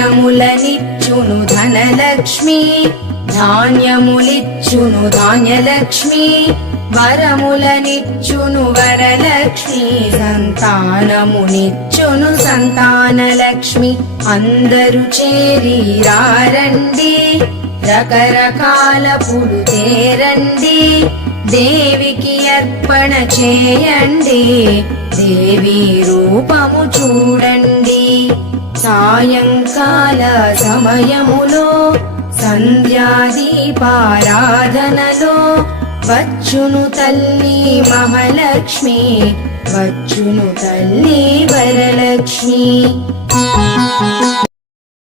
ధనములనిచ్చును ధనలక్ష్మి, ధాన్యములిచ్చును ధాన్యలక్ష్మి, వరములనిచ్చును వరలక్ష్మి, సంతానమునిచ్చును సంతానలక్ష్మి. అందరూ చేరి రారండి, రకరకాల పూలు తేరండి, దేవికి అర్పణ చేయండి, దేవి రూపము చూడండి. సాయంకాల సమయములో సంధ్యాదీపారాధనలో వచ్చును తల్లి మహాలక్ష్మి, వచ్చును తల్లి వరలక్ష్మి.